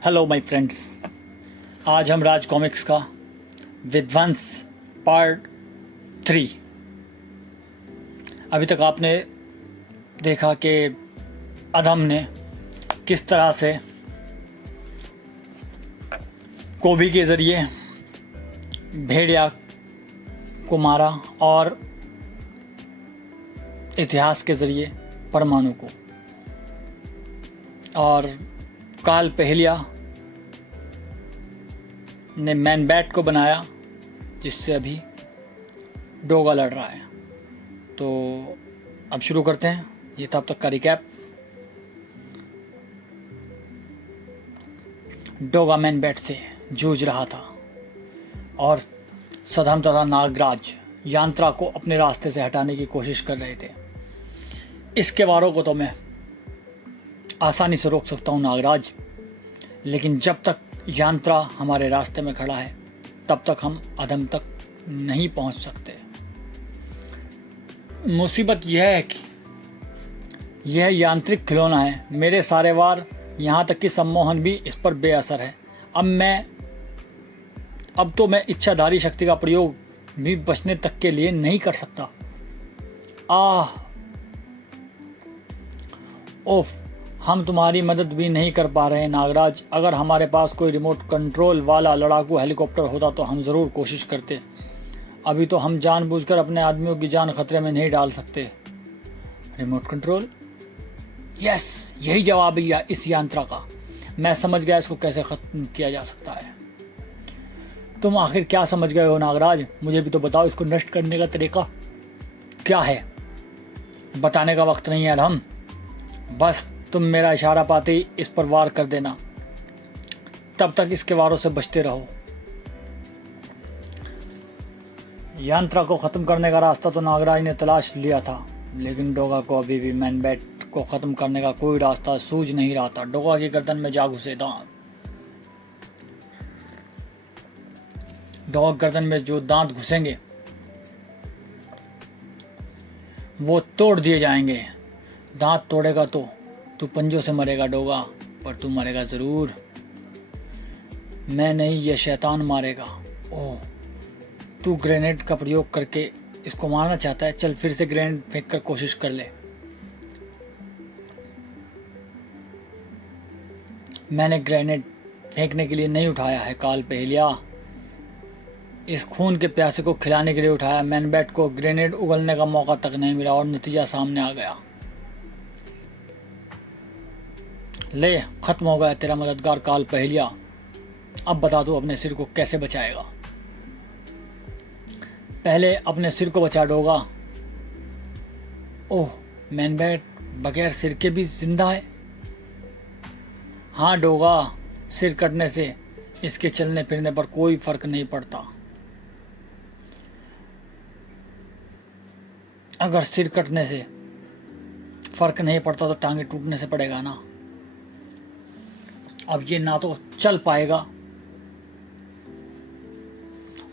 Hello my friends, आज हम राज comics का विध्वंस पार्ट 3। अभी तक आपने देखा कि अधम ने किस तरह से कोबी के ज़रिए भेड़िया को मारा और इतिहास के ज़रिए परमाणु को, और काल पहलिया ने मैन बैट को बनाया जिससे अभी डोगा लड़ रहा है। तो अब शुरू करते हैं। ये था अब तक का रिकैप। डोगा मैन बैट से जूझ रहा था और सदम तथा नागराज यांत्रा को अपने रास्ते से हटाने की कोशिश कर रहे थे। इसके वारों को तो मैं आसानी से रोक सकता हूँ नागराज, लेकिन जब तक यांत्रा हमारे रास्ते में खड़ा है तब तक हम अधम तक नहीं पहुंच सकते। मुसीबत यह है कि यह यांत्रिक खिलौना है। मेरे सारे वार यहाँ तक कि सम्मोहन भी इस पर बेअसर है। अब तो मैं इच्छाधारी शक्ति का प्रयोग भी बचने तक के लिए नहीं कर सकता। ओफ, हम तुम्हारी मदद भी नहीं कर पा रहे नागराज। अगर हमारे पास कोई रिमोट कंट्रोल वाला लड़ाकू हेलीकॉप्टर होता तो हम ज़रूर कोशिश करते। अभी तो हम जानबूझकर अपने आदमियों की जान खतरे में नहीं डाल सकते। Remote control? यस, यही जवाब है इस यांत्रा का। मैं समझ गया इसको कैसे ख़त्म किया जा सकता है। तुम आखिर क्या समझ गए हो नागराज? मुझे भी तो बताओ, इसको नष्ट करने का तरीका क्या है? बताने का वक्त नहीं है अधम। बस तुम मेरा इशारा पाते ही इस पर वार कर देना। तब तक इसके वारों से बचते रहो। यांत्रा को खत्म करने का रास्ता तो नागराज ने तलाश लिया था, लेकिन डोगा को अभी भी मैन बैट को खत्म करने का कोई रास्ता सूझ नहीं रहा था। डोगा की गर्दन में जा घुसे दांत। डोगा गर्दन में जो दांत घुसेंगे वो तोड़ दिए जाएंगे। दांत तोड़ेगा तो तू पंजों से मरेगा डोगा, पर तू मरेगा जरूर। मैं नहीं, ये शैतान मारेगा। ओह, तू ग्रेनेड का प्रयोग करके इसको मारना चाहता है? चल फिर से ग्रेनेड फेंक कर कोशिश कर ले। मैंने ग्रेनेड फेंकने के लिए नहीं उठाया है काल पहलिया, इस खून के प्यासे को खिलाने के लिए उठाया। मैन बैट को ग्रेनेड उगलने का मौका तक नहीं मिला और नतीजा सामने आ गया। ले, खत्म हो गया तेरा मददगार काल पहलिया। अब बता दो अपने सिर को कैसे बचाएगा। पहले अपने सिर को बचा डोगा। ओह, मैन बैट बगैर सिर के भी जिंदा है। हाँ डोगा, सिर कटने से इसके चलने फिरने पर कोई फर्क नहीं पड़ता। अगर सिर कटने से फर्क नहीं पड़ता तो टांगे टूटने से पड़ेगा ना। अब ये ना तो चल पाएगा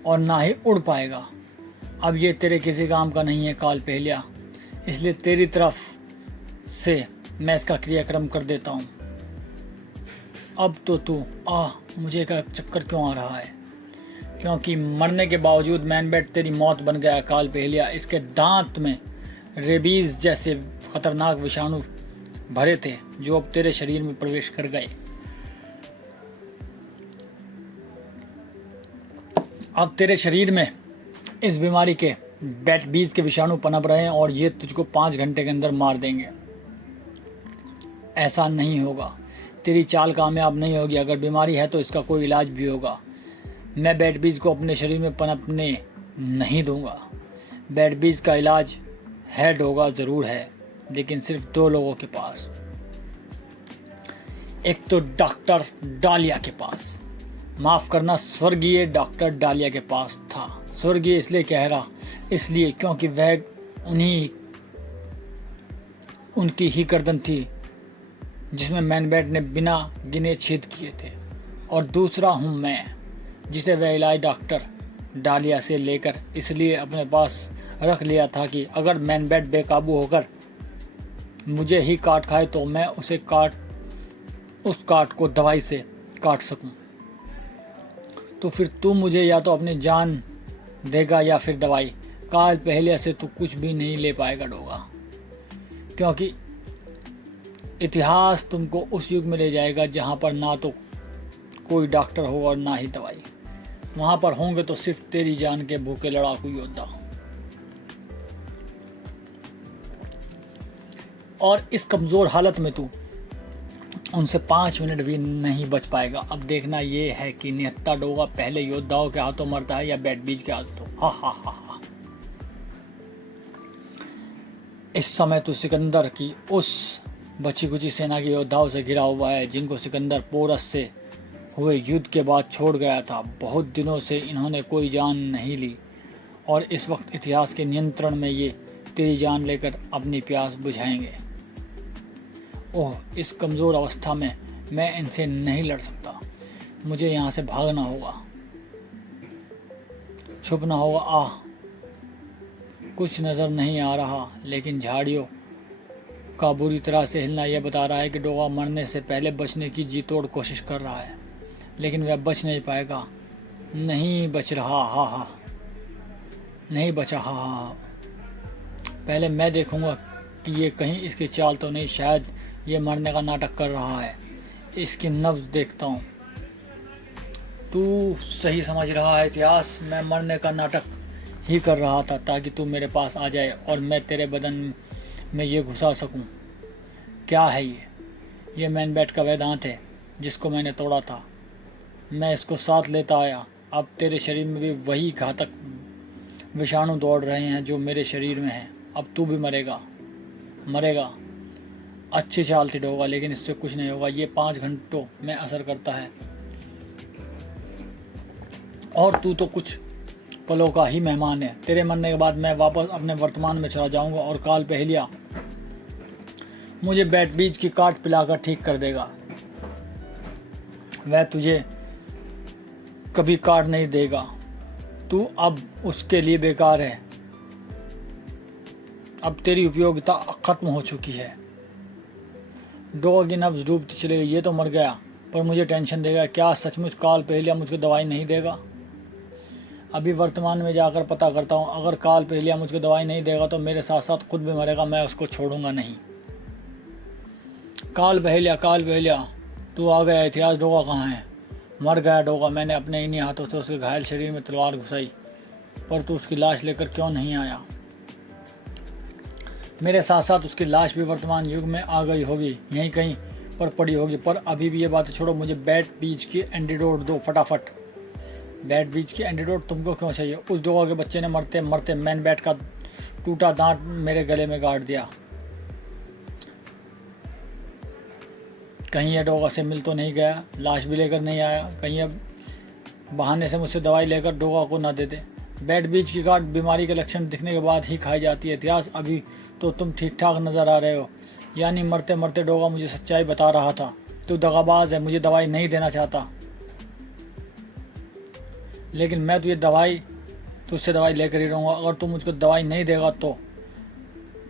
और ना ही उड़ पाएगा। अब ये तेरे किसी काम का नहीं है काल पहलिया, इसलिए तेरी तरफ से मैं इसका क्रियाक्रम कर देता हूँ। अब तो तू मुझे का चक्कर क्यों आ रहा है? क्योंकि मरने के बावजूद मैन बैट तेरी मौत बन गया काल पहलिया। इसके दांत में रेबीज जैसे खतरनाक विषाणु भरे थे जो अब तेरे शरीर में प्रवेश कर गए। अब तेरे शरीर में इस बीमारी के बैट बीज के विषाणु पनप रहे हैं और ये तुझको 5 घंटे के अंदर मार देंगे। ऐसा नहीं होगा, तेरी चाल कामयाब नहीं होगी। अगर बीमारी है तो इसका कोई इलाज भी होगा। मैं बैट बीज को अपने शरीर में पनपने नहीं दूंगा। बैट बीज का इलाज है डोगा, ज़रूर है, लेकिन सिर्फ 2 लोगों के पास। एक तो डॉक्टर डालिया के पास, माफ़ करना, स्वर्गीय डॉक्टर डालिया के पास था। स्वर्गीय इसलिए कह रहा, इसलिए क्योंकि वह उनकी ही गर्दन थी जिसमें मैन बैट ने बिना गिने छेद किए थे। और दूसरा हूँ मैं, जिसे वह इलाज डॉक्टर डालिया से लेकर इसलिए अपने पास रख लिया था कि अगर मैन बैट बेकाबू होकर मुझे ही काट खाए तो मैं उस काट को दवाई से काट सकूं। तो फिर तू मुझे या तो अपनी जान देगा या फिर दवाई। काल पहले से तू कुछ भी नहीं ले पाएगा डोगा, क्योंकि इतिहास तुमको उस युग में ले जाएगा जहां पर ना तो कोई डॉक्टर हो और ना ही दवाई। वहां पर होंगे तो सिर्फ तेरी जान के भूखे लड़ाकू योद्धा। और इस कमजोर हालत में तू उनसे 5 मिनट भी नहीं बच पाएगा। अब देखना ये है कि निहत्था डोगा पहले योद्धाओं के हाथों मरता है या बैट बीज के हाथों। हा हा हा हा। इस समय तू सिकंदर की उस बची कुची सेना के योद्धाओं से घिरा हुआ है जिनको सिकंदर पोरस से हुए युद्ध के बाद छोड़ गया था। बहुत दिनों से इन्होंने कोई जान नहीं ली और इस वक्त इतिहास के नियंत्रण में ये तेरी जान लेकर अपनी प्यास बुझाएंगे। ओह, इस कमज़ोर अवस्था में मैं इनसे नहीं लड़ सकता। मुझे यहाँ से भागना होगा, छुपना होगा। आह, कुछ नज़र नहीं आ रहा, लेकिन झाड़ियों का बुरी तरह से हिलना यह बता रहा है कि डोगा मरने से पहले बचने की जी तोड़ कोशिश कर रहा है, लेकिन वह बच नहीं पाएगा। नहीं बच रहा। हा हा, नहीं बचा। हा हा, पहले मैं देखूंगा कि ये कहीं इसकी चाल तो नहीं। शायद ये मरने का नाटक कर रहा है। इसकी नब्ज देखता हूँ। तू सही समझ रहा है इतिहास। मैं मरने का नाटक ही कर रहा था ताकि तू मेरे पास आ जाए और मैं तेरे बदन में ये घुसा सकूं। क्या है ये मैन बैट का वेदांत है जिसको मैंने तोड़ा था। मैं इसको साथ लेता आया। अब तेरे शरीर में भी वही घातक विषाणु दौड़ रहे हैं जो मेरे शरीर में है। अब तू भी मरेगा। अच्छी चाल थी डोगा, लेकिन इससे कुछ नहीं होगा। ये 5 घंटों में असर करता है और तू तो कुछ पलों का ही मेहमान है। तेरे मरने के बाद मैं वापस अपने वर्तमान में चला जाऊंगा और काल पहलिया मुझे बैट बीज की काट पिलाकर ठीक कर देगा। वह तुझे कभी काट नहीं देगा। तू अब उसके लिए बेकार है। अब तेरी उपयोगिता खत्म हो चुकी है। डोगा की नब्ज डूबती चली गई। ये तो मर गया पर मुझे टेंशन देगा। क्या सचमुच काल पहलिया मुझको दवाई नहीं देगा? अभी वर्तमान में जाकर पता करता हूँ। अगर काल पहलिया मुझको दवाई नहीं देगा तो मेरे साथ साथ खुद भी मरेगा। मैं उसको छोड़ूंगा नहीं। काल पहलिया तू आ गया। इतिहास डोगा कहाँ है? मर गया डोगा। मैंने अपने इन्हीं हाथों से उसके घायल शरीर में तलवार घुसाई, पर तू उसकी लाश लेकर क्यों नहीं आया? मेरे साथ साथ उसकी लाश भी वर्तमान युग में आ गई होगी, यहीं कहीं पर पड़ी होगी। पर अभी भी ये बात छोड़ो, मुझे बैट बीज की एंटीडोट दो फटाफट। बैट बीज की एंटीडोट तुमको क्यों चाहिए? उस डोगा के बच्चे ने मरते मरते मैन बैट का टूटा दांत मेरे गले में गाड़ दिया। कहीं यह डोगा से मिल तो नहीं गया, लाश भी लेकर नहीं आया। कहीं अब बहाने से मुझसे दवाई लेकर डोगा को न दे दे। बैट बीज की गांठ बीमारी के लक्षण दिखने के बाद ही खाई जाती है। इतिहास अभी तो तुम ठीक ठाक नजर आ रहे हो, यानी मरते मरते डोगा मुझे सच्चाई बता रहा था। तू दगाबाज है, मुझे दवाई नहीं देना चाहता, लेकिन मैं तुझसे दवाई लेकर ही रहूँगा। अगर तू मुझको दवाई नहीं देगा तो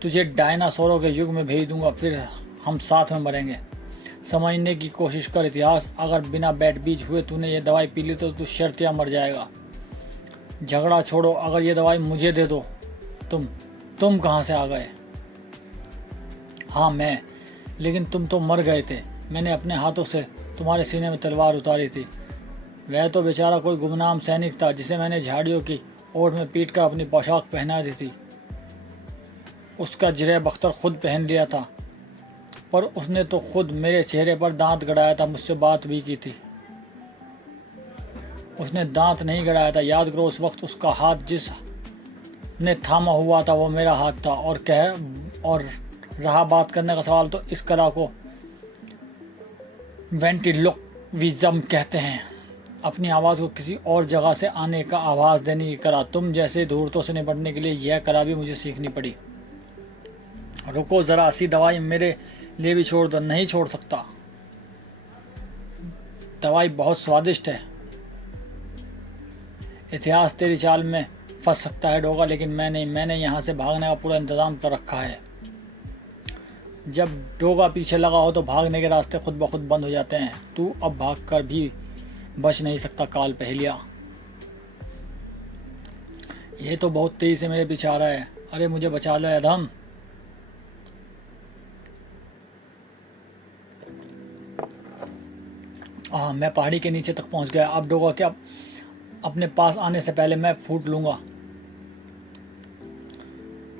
तुझे डायनासोरों के युग में भेज दूंगा, फिर हम साथ में मरेंगे। समझने की कोशिश कर इतिहास। अगर बिना बैट बीज हुए तूने ये दवाई पी ली तो तू शर्तिया मर जाएगा। झगड़ा छोड़ो, अगर ये दवाई मुझे दे दो। तुम कहाँ से आ गए? हाँ मैं, लेकिन तुम तो मर गए थे। मैंने अपने हाथों से तुम्हारे सीने में तलवार उतारी थी। वह तो बेचारा कोई गुमनाम सैनिक था जिसे मैंने झाड़ियों की ओट में पीट कर अपनी पोशाक पहना दी थी। उसका जिरह बख्तर खुद पहन लिया था, पर उसने तो खुद मेरे चेहरे पर दांत गड़ाया था, मुझसे बात भी की थी। उसने दांत नहीं गड़ाया था। याद करो, उस वक्त उसका हाथ जिस ने थामा हुआ था वो मेरा हाथ था। और रहा बात करने का सवाल, तो इस कला को वेंट्रिलोक्विज्म कहते हैं। अपनी आवाज़ को किसी और जगह से आने का आवाज़ देने की कला। तुम जैसे धूर्तों से निपटने के लिए यह कला भी मुझे सीखनी पड़ी। रुको ज़रा, सी दवाई मेरे लिए भी छोड़ दो। नहीं छोड़ सकता। दवाई बहुत स्वादिष्ट है। इतिहास तेरी चाल में फंस सकता है डोगा, लेकिन मैं नहीं। मैंने यहाँ से भागने का पूरा इंतज़ाम कर रखा है। जब डोगा पीछे लगा हो तो भागने के रास्ते खुद ब खुद बंद हो जाते हैं। तू अब भाग कर भी बच नहीं सकता काल पहेलिया। ये तो बहुत तेजी से मेरे पीछे आ रहा है। अरे मुझे बचा लो अधम। मैं पहाड़ी के नीचे तक पहुंच गया। अब डोगा क्या अपने पास आने से पहले मैं फूट लूंगा।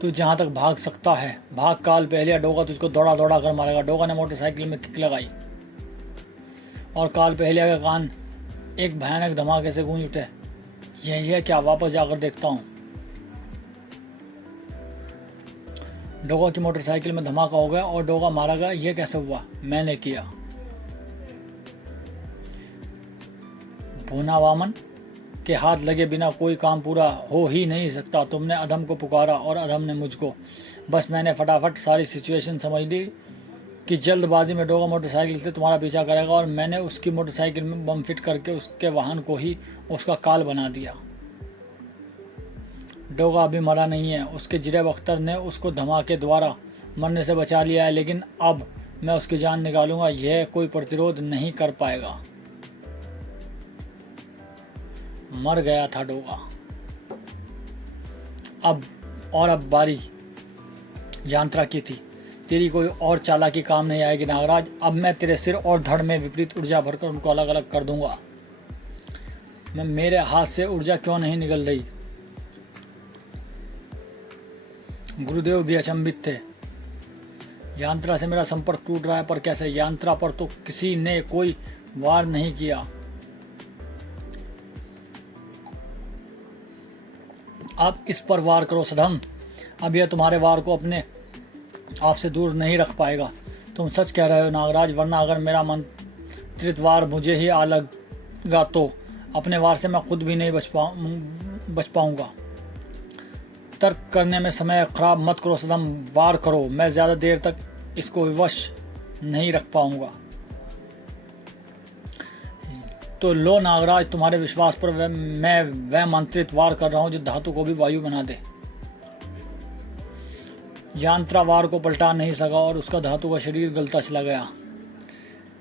तू जहां तक भाग सकता है भाग काल पहलिया, डोगा तुझको दौड़ा दौड़ा कर मारेगा। डोगा ने मोटरसाइकिल में किक लगाई और काल पहलिया के कान एक भयानक धमाके से गूंज उठे। यही है क्या? वापस जाकर देखता हूं। डोगा की मोटरसाइकिल में धमाका हो गया और डोगा मारा गया। यह कैसे हुआ? मैंने किया। भूना वामन के हाथ लगे बिना कोई काम पूरा हो ही नहीं सकता। तुमने अधम को पुकारा और अधम ने मुझको। बस मैंने फटाफट सारी सिचुएशन समझ ली कि जल्दबाजी में डोगा मोटरसाइकिल से तुम्हारा पीछा करेगा और मैंने उसकी मोटरसाइकिल में बम फिट करके उसके वाहन को ही उसका काल बना दिया। डोगा अभी मरा नहीं है। उसके जिरेब अख्तर ने उसको धमाके द्वारा मरने से बचा लिया है, लेकिन अब मैं उसकी जान निकालूंगा। यह कोई प्रतिरोध नहीं कर पाएगा। मर गया था डोगा। अब बारी यांत्रा की थी। तेरी कोई और चालाकी काम नहीं आएगी नागराज। अब मैं तेरे सिर और धड़ में विपरीत ऊर्जा भरकर उनको अलग अलग कर दूंगा। मेरे हाथ से ऊर्जा क्यों नहीं निकल रही? गुरुदेव भी अचंभित थे। यांत्रा से मेरा संपर्क टूट रहा है, पर कैसे? यांत्रा पर तो किसी ने कोई वार नहीं किया। अब इस पर वार करो सधम। अब यह तुम्हारे वार को अपने आप से दूर नहीं रख पाएगा। तुम सच कह रहे हो नागराज, वरना अगर मेरा मंत्रित वार मुझे ही आ लगा तो अपने वार से मैं खुद भी नहीं बच पाऊंगा। तर्क करने में समय खराब मत करो सदम, वार करो। मैं ज्यादा देर तक इसको विवश नहीं रख पाऊंगा। तो लो नागराज, तुम्हारे विश्वास पर मैं वह मंत्रित वार कर रहा हूं जो धातु को भी वायु बना दे। यांत्रा वार को पलटा नहीं सका और उसका धातु का शरीर गलता चला गया।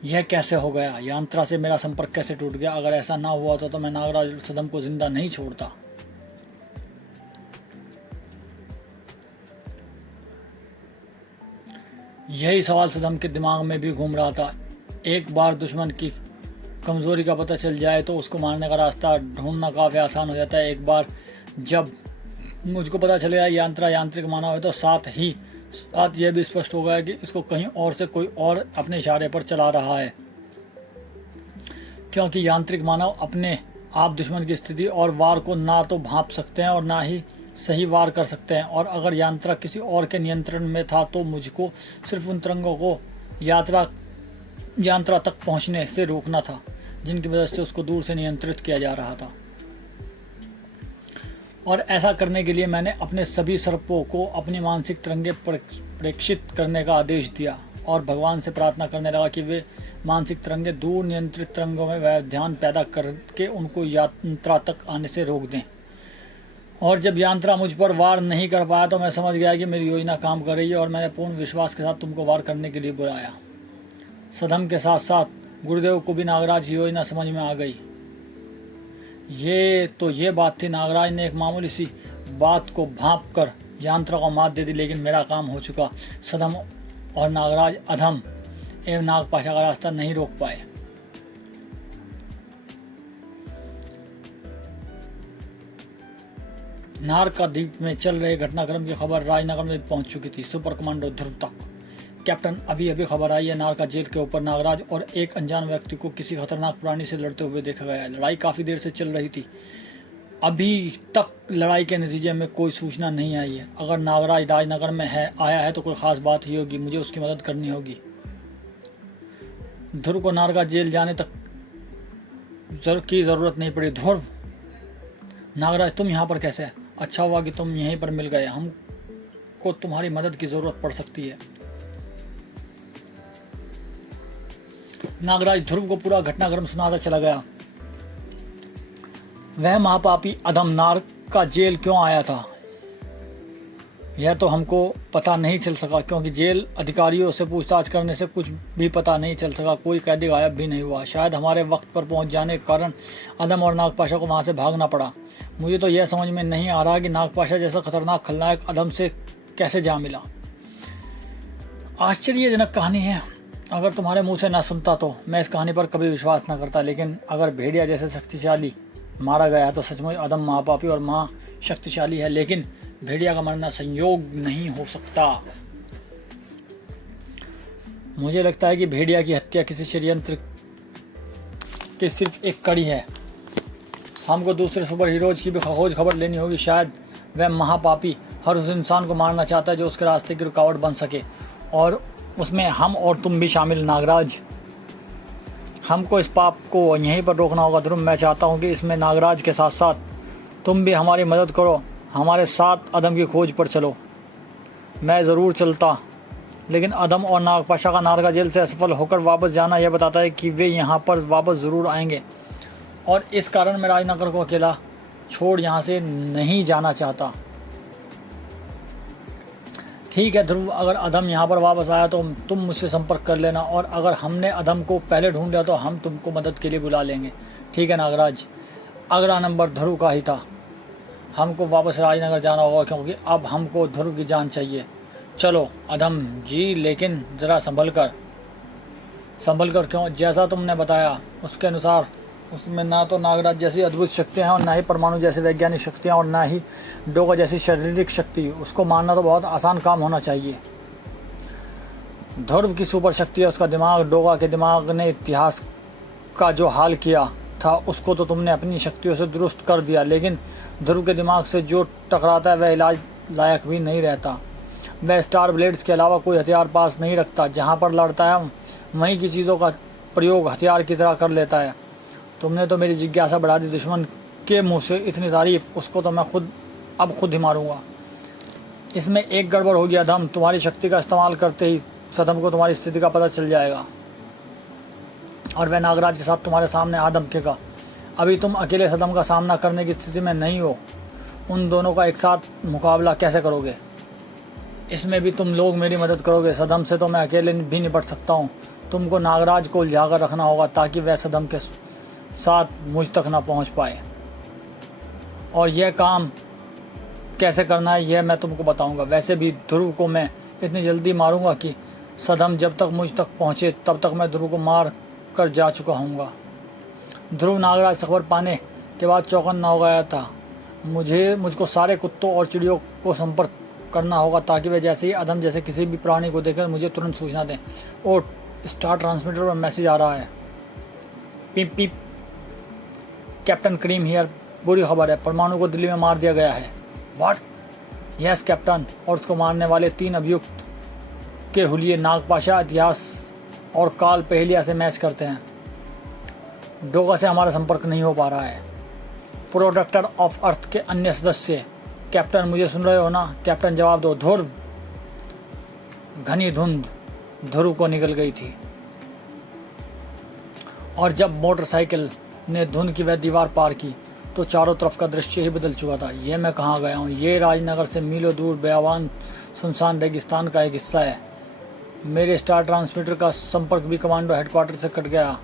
यह कैसे हो गया? यांत्रा से मेरा संपर्क कैसे टूट गया? अगर ऐसा ना हुआ तो मैं नागराज सदम को जिंदा नहीं छोड़ता। यही सवाल सदम के दिमाग में भी घूम रहा था। एक बार दुश्मन की कमजोरी का पता चल जाए तो उसको मारने का रास्ता ढूंढना काफी आसान हो जाता है। एक बार जब मुझको पता चलेगा यांत्रा यांत्रिक मानव है तो साथ यह भी स्पष्ट हो गया कि इसको कहीं और से कोई और अपने इशारे पर चला रहा है, क्योंकि यांत्रिक मानव अपने आप दुश्मन की स्थिति और वार को ना तो भांप सकते हैं और ना ही सही वार कर सकते हैं। और अगर यांत्रा किसी और के नियंत्रण में था तो मुझको सिर्फ उन तरंगों को यांत्रा तक पहुंचने से रोकना था जिनकी वजह से उसको दूर से नियंत्रित किया जा रहा था। और ऐसा करने के लिए मैंने अपने सभी सर्पों को अपनी मानसिक तरंगे प्रेक्षित करने का आदेश दिया और भगवान से प्रार्थना करने लगा कि वे मानसिक तरंगे दूर नियंत्रित तरंगों में वह ध्यान पैदा करके उनको यांत्रा तक आने से रोक दें। और जब यांत्रा मुझ पर वार नहीं कर पाया तो मैं समझ गया कि मेरी योजना काम कर रही है और मैंने पूर्ण विश्वास के साथ तुमको वार करने के लिए बुलाया। सदम के साथ साथ गुरुदेव को भी नागराज की योजना समझ में आ गई। ये बात थी। नागराज ने एक मामूली सी बात को भांप कर यांत्रा को मात दे दी, लेकिन मेरा काम हो चुका। सदम और नागराज अधम एवं नागपाशा का रास्ता नहीं रोक पाए। नारका द्वीप में चल रहे घटनाक्रम की खबर राजनगर में पहुंच चुकी थी। सुपर कमांडो ध्रुव तक। कैप्टन अभी खबर आई है नारका जेल के ऊपर नागराज और एक अनजान व्यक्ति को किसी खतरनाक प्राणी से लड़ते हुए देखा गया है। लड़ाई काफी देर से चल रही थी। अभी तक लड़ाई के नतीजे में कोई सूचना नहीं आई है। अगर नागराज राजनगर में आया है तो कोई खास बात ही होगी। मुझे उसकी मदद करनी होगी। ध्रुव को नारका जेल जाने तक की जरूरत नहीं पड़ी। ध्रुव, नागराज तुम यहाँ पर कैसे? अच्छा हुआ कि तुम यहीं पर मिल गए। हमको तुम्हारी मदद की जरूरत पड़ सकती है। नागराज ध्रुव को पूरा घटनाक्रम सुनाता चला गया। वह महापापी अधम नारका जेल क्यों आया था, यह तो हमको पता नहीं चल सका, क्योंकि जेल अधिकारियों से पूछताछ करने से कुछ भी पता नहीं चल सका। कोई कैदी गायब भी नहीं हुआ। शायद हमारे वक्त पर पहुंच जाने के कारण अदम और नागपाशा को वहां से भागना पड़ा। मुझे तो यह समझ में नहीं आ रहा कि नागपाशा जैसा खतरनाक खलनायक अदम से कैसे जा मिला। आश्चर्यजनक कहानी है। अगर तुम्हारे मुंह से ना सुनता तो मैं इस कहानी पर कभी विश्वास न करता, लेकिन अगर भेड़िया जैसे शक्तिशाली मारा गया है तो सचमुच अदम महापापी और माँ शक्तिशाली है, लेकिन भेड़िया का मरना संयोग नहीं हो सकता। मुझे लगता है कि भेड़िया की हत्या किसी षड्यंत्र की सिर्फ एक कड़ी है। हमको दूसरे सुपर हीरोज की भी खोज खबर लेनी होगी। शायद वह महापापी हर उस इंसान को मारना चाहता है जो उसके रास्ते की रुकावट बन सके, और उसमें हम और तुम भी शामिल। नागराज, हमको इस पाप को यहीं पर रोकना होगा। ध्रुव, मैं चाहता हूँ कि इसमें नागराज के साथ साथ तुम भी हमारी मदद करो। हमारे साथ अदम की खोज पर चलो। मैं ज़रूर चलता, लेकिन अदम और नागपाशा का नारगा जेल से असफल होकर वापस जाना यह बताता है कि वे यहाँ पर वापस ज़रूर आएंगे, और इस कारण मैं राजनगर को अकेला छोड़ यहाँ से नहीं जाना चाहता। ठीक है ध्रुव, अगर अदम यहाँ पर वापस आया तो तुम मुझसे संपर्क कर लेना, और अगर हमने अदम को पहले ढूंढ लिया तो हम तुमको मदद के लिए बुला लेंगे। ठीक है नागराज। अगला नंबर ध्रुव का ही था। हमको वापस राजनगर जाना होगा, क्योंकि अब हमको ध्रुव की जान चाहिए। चलो अदम जी, लेकिन ज़रा संभल कर क्यों? जैसा तुमने बताया उसके अनुसार उसमें ना तो नागराज जैसी अद्भुत शक्तियाँ हैं, और ना ही परमाणु जैसी वैज्ञानिक शक्तियाँ, और ना ही डोगा जैसी शारीरिक शक्ति। उसको मारना तो बहुत आसान काम होना चाहिए। ध्रुव की सुपर शक्ति है उसका दिमाग। डोगा के दिमाग ने इतिहास का जो हाल किया था उसको तो तुमने अपनी शक्तियों से दुरुस्त कर दिया, लेकिन ध्रुव के दिमाग से जो टकराता है वह इलाज लायक भी नहीं रहता। वह स्टार ब्लेड्स के अलावा कोई हथियार पास नहीं रखता। जहाँ पर लड़ता है वहीं की चीज़ों का प्रयोग हथियार की तरह कर लेता है। तुमने तो मेरी जिज्ञासा बढ़ा दी। दुश्मन के मुंह से इतनी तारीफ, उसको तो मैं खुद ही मारूंगा। इसमें एक गड़बड़ हो गया अदम। तुम्हारी शक्ति का इस्तेमाल करते ही सदम को तुम्हारी स्थिति का पता चल जाएगा, और वह नागराज के साथ तुम्हारे सामने आ धमकेगा। अभी तुम अकेले सदम का सामना करने की स्थिति में नहीं हो। उन दोनों का एक साथ मुकाबला कैसे करोगे? इसमें भी तुम लोग मेरी मदद करोगे। सदम से तो मैं अकेले भी निपट सकता हूँ। तुमको नागराज को उलझा कर रखना होगा ताकि वह सदम के साथ मुझ तक ना पहुँच पाए, और यह काम कैसे करना है यह मैं तुमको बताऊंगा। वैसे भी ध्रुव को मैं इतनी जल्दी मारूंगा कि सदम जब तक मुझ तक पहुँचे तब तक मैं ध्रुव को मार कर जा चुका हूँगा। ध्रुव नागराज से खबर पाने के बाद चौकन्ना हो गया था। मुझको सारे कुत्तों और चिड़ियों को संपर्क करना होगा ताकि वे जैसे ही अदम जैसे किसी भी प्राणी को देखें मुझे तुरंत सूचना दें। और स्टार ट्रांसमीटर पर मैसेज आ रहा है। पीप पीप, कैप्टन क्रीम हियर। बुरी खबर है, परमाणु को दिल्ली में मार दिया गया है। व्हाट? यस कैप्टन, और उसको मारने वाले 3 अभियुक्त के हुलिये नागपाशा इतिहास और काल पहेलिया से मैच करते हैं। डोगा से हमारा संपर्क नहीं हो पा रहा है। प्रोटेक्टर ऑफ अर्थ के अन्य सदस्य, कैप्टन मुझे सुन रहे हो ना? कैप्टन जवाब दो। ध्रुव। घनी धुंध ध्रुव को निकल गई थी, और जब मोटरसाइकिल ने धुंध की वह दीवार पार की तो चारों तरफ का दृश्य ही बदल चुका था। ये मैं कहाँ गया हूँ? ये राजनगर से मीलों दूर बेआवान सुनसान रेगिस्तान का एक हिस्सा है। मेरे स्टार ट्रांसमीटर का संपर्क भी कमांडो हेडक्वार्टर से कट गया।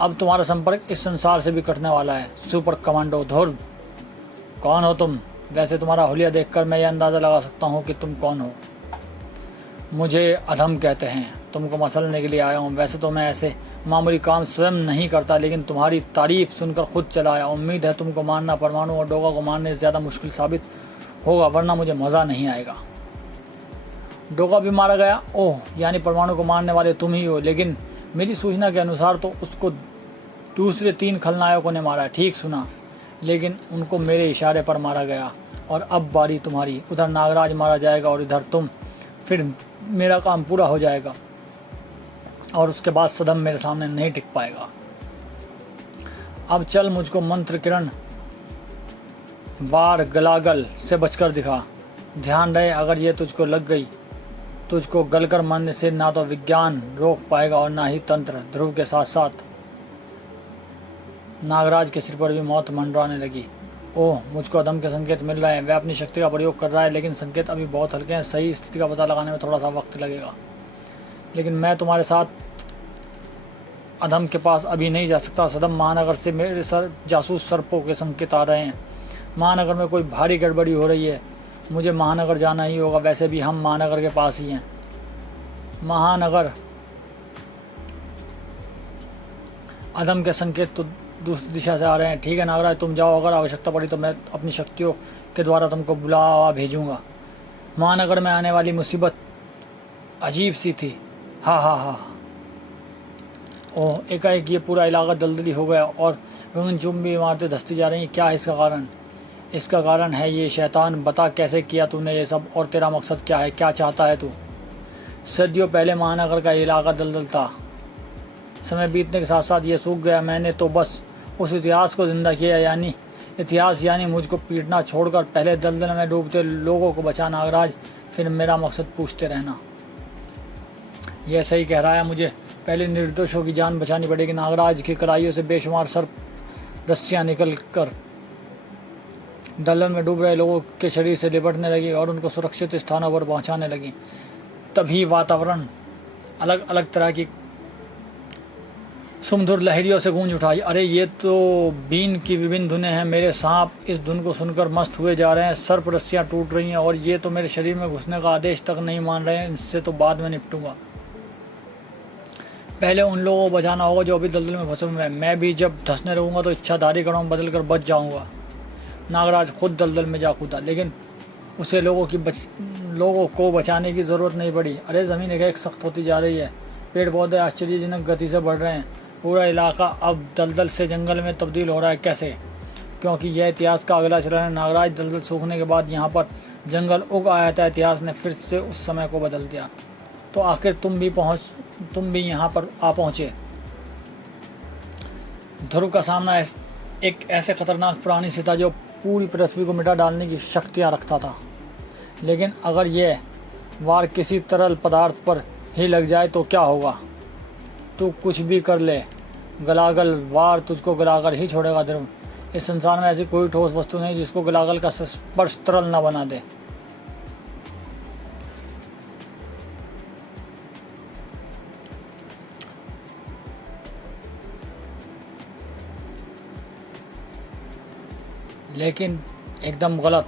अब तुम्हारा संपर्क इस संसार से भी कटने वाला है। सुपर कमांडो ध्रुव। कौन हो तुम? वैसे तुम्हारा हुलिया देखकर मैं ये अंदाज़ा लगा सकता हूँ कि तुम कौन हो। मुझे अधम कहते हैं। तुमको मसलने के लिए आया हूँ। वैसे तो मैं ऐसे मामूली काम स्वयं नहीं करता, लेकिन तुम्हारी तारीफ सुनकर खुद चला आया। उम्मीद है तुमको मारना परमाणु और डोगा को मारने से ज़्यादा मुश्किल साबित होगा, वरना मुझे मज़ा नहीं आएगा। डोगा भी मारा गया? ओह, यानी परमाणु को मारने वाले तुम ही हो। लेकिन मेरी सूचना के अनुसार तो उसको दूसरे 3 खलनायकों ने मारा। ठीक सुना, लेकिन उनको मेरे इशारे पर मारा गया। और अब बारी तुम्हारी। उधर नागराज मारा जाएगा और इधर तुम। फिर मेरा काम पूरा हो जाएगा, और उसके बाद सदम मेरे सामने नहीं टिक पाएगा। अब चल, मुझको मंत्र किरण वार गलागल से बचकर दिखा। ध्यान रहे, अगर ये तुझको लग गई, तुझको गलकर मरने से ना तो विज्ञान रोक पाएगा और ना ही तंत्र। ध्रुव के साथ साथ नागराज के सिर पर भी मौत मंडराने लगी। ओह, मुझको अधम के संकेत मिल रहे हैं। वह अपनी शक्ति का प्रयोग कर रहा है, लेकिन संकेत अभी बहुत हल्के हैं। सही स्थिति का पता लगाने में थोड़ा सा वक्त लगेगा, लेकिन मैं तुम्हारे साथ अधम के पास अभी नहीं जा सकता। सदम, महानगर से मेरे सर जासूस सर्पों के संकेत आ रहे हैं। महानगर में कोई भारी गड़बड़ी हो रही है। मुझे महानगर जाना ही होगा। वैसे भी हम महानगर के पास ही हैं। महानगर, अधम के संकेत तो दूसरी दिशा से आ रहे हैं। ठीक है नागराज, तुम जाओ। अगर आवश्यकता पड़ी तो मैं अपनी शक्तियों के द्वारा तुमको बुलावा भेजूंगा। महानगर में आने वाली मुसीबत अजीब सी थी। हा हा हा। ओह, एकाएक ये पूरा इलाका दलदली हो गया और गगनचुंबी इमारतें धंसती जा रही। क्या है इसका कारण? इसका कारण है ये शैतान। बता कैसे किया तूने ये सब, और तेरा मकसद क्या है? क्या चाहता है तू? सदियों पहले महानगर का इलाका दलदल था। समय बीतने के साथ साथ ये सूख गया। मैंने तो बस उस इतिहास को जिंदा किया, यानी इतिहास यानी मुझको पीटना छोड़कर पहले दलदल में डूबते लोगों को बचाना। नागराज, फिर मेरा मकसद पूछते रहना। यह सही कह रहा है। मुझे पहले निर्दोषों की जान बचानी पड़ेगी। नागराज की कलाइयों से बेशुमार सर्प रस्सियाँ निकल कर दलदल में डूब रहे लोगों के शरीर से लिपटने लगी और उनको सुरक्षित स्थानों पर पहुंचाने लगी। तभी वातावरण अलग अलग तरह की सुमधुर लहरियों से गूंज उठा। अरे, ये तो बीन की विभिन्न धुनें हैं। मेरे सांप इस धुन को सुनकर मस्त हुए जा रहे हैं। सर्प रस्सियाँ टूट रही हैं और ये तो मेरे शरीर में घुसने का आदेश तक नहीं मान रहे हैं। इससे तो बाद में निपटूंगा। पहले उन लोगों को बचाना होगा जो अभी दलदल में फंसे हुए हैं। मैं भी जब धंसने रहूँगा तो इच्छाधारी कणों बदल कर बच जाऊँगा। नागराज खुद दलदल में जा कूदा, लेकिन उसे लोगों को बचाने की ज़रूरत नहीं पड़ी। अरे, ज़मीन एक सख्त होती जा रही है। पेड़ पौधे आश्चर्यजनक गति से बढ़ रहे हैं। पूरा इलाका अब दलदल से जंगल में तब्दील हो रहा है। कैसे? क्योंकि यह इतिहास का अगला चरण है। नागराज, दलदल सूखने के बाद यहाँ पर जंगल उग आया था। इतिहास ने फिर से उस समय को बदल दिया। तो आखिर तुम भी यहाँ पर आ पहुँचे। ध्रुव का सामना एक ऐसे खतरनाक प्राणी से था जो पूरी पृथ्वी को मिटा डालने की शक्तियाँ रखता था। लेकिन अगर यह वार किसी तरल पदार्थ पर ही लग जाए तो क्या होगा? तू कुछ भी कर ले, गलागल वार तुझको गलाकर ही छोड़ेगा। ध्रुव, इस संसार में ऐसी कोई ठोस वस्तु नहीं जिसको गलागल का स्पर्श तरल न बना दे। लेकिन एकदम गलत।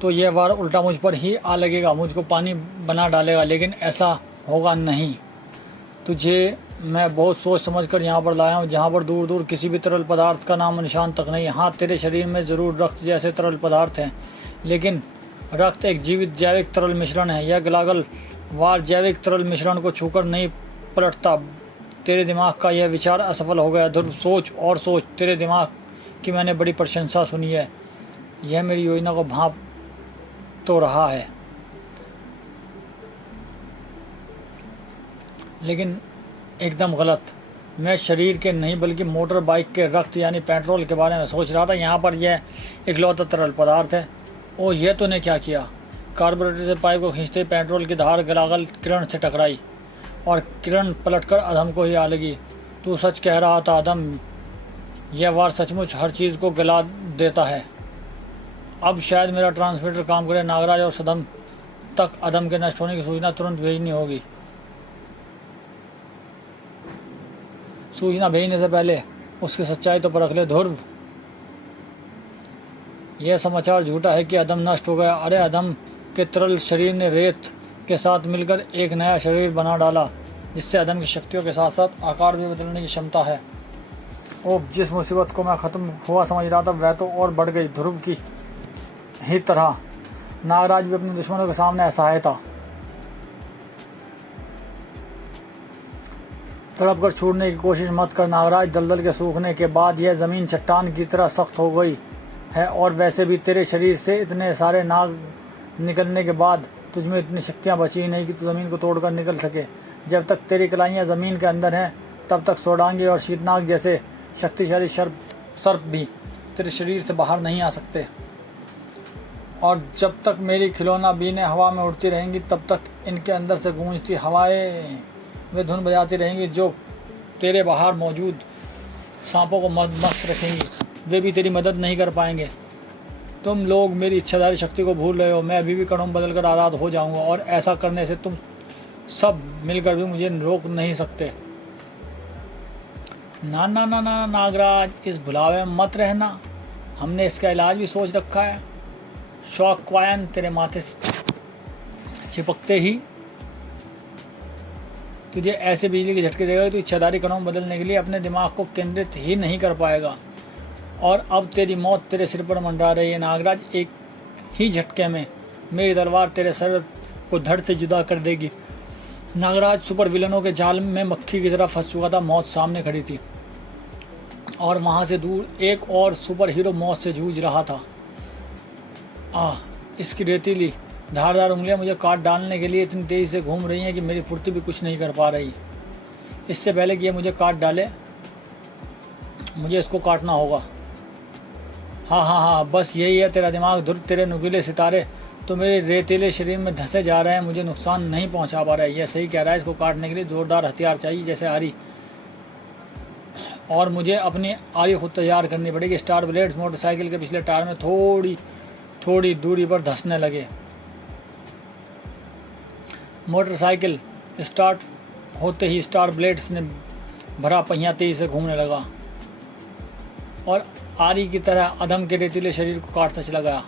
तो यह वार उल्टा मुझ पर ही आ लगेगा, मुझको पानी बना डालेगा। लेकिन ऐसा होगा नहीं। तुझे मैं बहुत सोच समझ कर यहाँ पर लाया हूँ, जहाँ पर दूर दूर किसी भी तरल पदार्थ का नाम निशान तक नहीं। हाँ, तेरे शरीर में ज़रूर रक्त जैसे तरल पदार्थ हैं, लेकिन रक्त एक जीवित जैविक तरल मिश्रण है। यह गलागल वार जैविक तरल मिश्रण को छूकर नहीं पलटता। तेरे दिमाग का यह विचार असफल हो गया। ध्रुव, सोच और सोच। तेरे दिमाग की मैंने बड़ी प्रशंसा सुनी है। यह मेरी योजना को भांप तो रहा है, लेकिन एकदम गलत। मैं शरीर के नहीं बल्कि मोटर बाइक के रक्त यानी पेट्रोल के बारे में सोच रहा था। यहाँ पर यह इकलौता तरल पदार्थ है। ओ, यह तूने क्या किया? कार्बोरेटर से पाइप को खींचते पेट्रोल की धार गलागल किरण से टकराई और किरण पलटकर अधम को ही आ लगी। तू सच कह रहा था अधम। यह वार सचमुच हर चीज़ को गला देता है। अब शायद मेरा ट्रांसमीटर काम करे। नागराज और सदम तक अधम के नष्ट होने की सूचना तुरंत भेजनी होगी। सूचना भेजने से पहले उसकी सच्चाई तो परख ले। ध्रुव, यह समाचार झूठा है कि अधम नष्ट हो गया। अरे, अधम के तरल शरीर ने रेत के साथ मिलकर एक नया शरीर बना डाला, जिससे अधम की शक्तियों के साथ साथ आकार भी बदलने की क्षमता है। ओह, जिस मुसीबत को मैं ख़त्म हुआ समझ रहा था वह तो और बढ़ गई। ध्रुव की ही तरह नागराज भी अपने दुश्मनों के सामने असहाय था। तड़प कर छूटने की कोशिश मत कर नागराज। दलदल के सूखने के बाद यह ज़मीन चट्टान की तरह सख्त हो गई है, और वैसे भी तेरे शरीर से इतने सारे नाग निकलने के बाद तुझमें इतनी शक्तियाँ बची ही नहीं कि तू ज़मीन को तोड़कर निकल सके। जब तक तेरी कलाइयाँ ज़मीन के अंदर हैं तब तक सोडांगी और शीतनाग जैसे शक्तिशाली सर्प भी तेरे शरीर से बाहर नहीं आ सकते। और जब तक मेरी खिलौना बीनें हवा में उड़ती रहेंगी तब तक इनके अंदर से गूंजती हवाएं वे धुन बजाती रहेंगी जो तेरे बाहर मौजूद सांपों को मस्त रखेंगी। वे भी तेरी मदद नहीं कर पाएंगे। तुम लोग मेरी इच्छाधारी शक्ति को भूल रहे हो। मैं अभी भी कणों बदल कर आज़ाद हो जाऊंगा और ऐसा करने से तुम सब मिलकर भी मुझे रोक नहीं सकते। ना ना ना ना नागराज, इस भुलावे में मत रहना। हमने इसका इलाज भी सोच रखा है। शॉक क्वायन तेरे माथे से चिपकते ही तुझे ऐसे बिजली के झटके देगा कि तू इच्छाधारी कणों में बदलने के लिए अपने दिमाग को केंद्रित ही नहीं कर पाएगा। और अब तेरी मौत तेरे सिर पर मंडरा रही है नागराज। एक ही झटके में मेरी तलवार तेरे सर को धड़ से जुदा कर देगी। नागराज सुपर विलनों के जाल में मक्खी की तरह फंस चुका था। मौत सामने खड़ी थी और वहाँ से दूर एक और सुपर हीरो मौत से जूझ रहा था। इसकी रेतीली धारदार उंगलियां मुझे काट डालने के लिए इतनी तेज़ी से घूम रही हैं कि मेरी फुर्ती भी कुछ नहीं कर पा रही। इससे पहले कि ये मुझे काट डाले, मुझे इसको काटना होगा। हाँ, बस यही है तेरा दिमाग। धुर, तेरे नुकीले सितारे तो मेरे रेतीले शरीर में धंसे जा रहे हैं, मुझे नुकसान नहीं पहुंचा पा रहा है। यह सही कह रहा है। इसको काटने के लिए ज़ोरदार हथियार चाहिए, जैसे आरी, और मुझे अपनी आरी खुद तैयार करनी पड़ेगी। स्टार ब्लेड्स मोटरसाइकिल के पिछले टायर में थोड़ी दूरी पर धंसने लगे। मोटरसाइकिल स्टार्ट होते ही स्टार ब्लेड्स ने भरा पहिया तेजी से घूमने लगा और आरी की तरह अधम के रेतीले शरीर को काटता चला गया।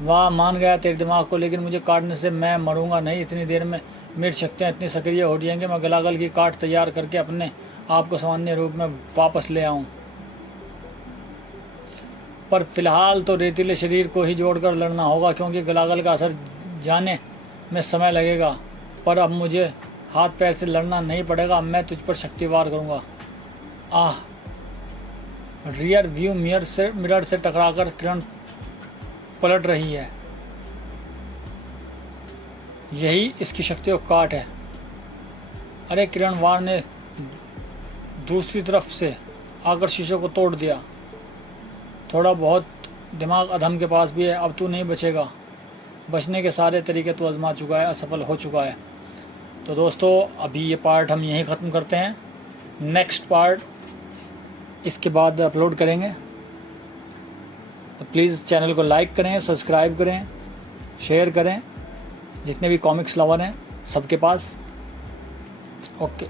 वाह, मान गया तेरे दिमाग को, लेकिन मुझे काटने से मैं मरूंगा नहीं। इतनी देर में मेरी शक्तियाँ इतनी सक्रिय हो जाएंगी मैं गलागल की काट तैयार करके अपने आप को सामान्य रूप में वापस ले आऊँ। पर फिलहाल तो रेतीले शरीर को ही जोड़कर लड़ना होगा, क्योंकि गलागल का असर जाने में समय लगेगा। पर अब मुझे हाथ पैर से लड़ना नहीं पड़ेगा। मैं तुझ पर शक्ति वार करूँगा। रियर व्यू मिरर से टकराकर किरण पलट रही है। यही इसकी शक्ति का काट है। अरे, किरण वार ने दूसरी तरफ से आकर शीशे को तोड़ दिया। थोड़ा बहुत दिमाग अधम के पास भी है। अब तू नहीं बचेगा। बचने के सारे तरीके तो आजमा चुका है, असफल हो चुका है। तो दोस्तों, अभी ये पार्ट हम यहीं ख़त्म करते हैं। नेक्स्ट पार्ट इसके बाद अपलोड करेंगे। तो प्लीज़ चैनल को लाइक करें, सब्सक्राइब करें, शेयर करें, जितने भी कॉमिक्स लवर हैं सबके पास। ओके।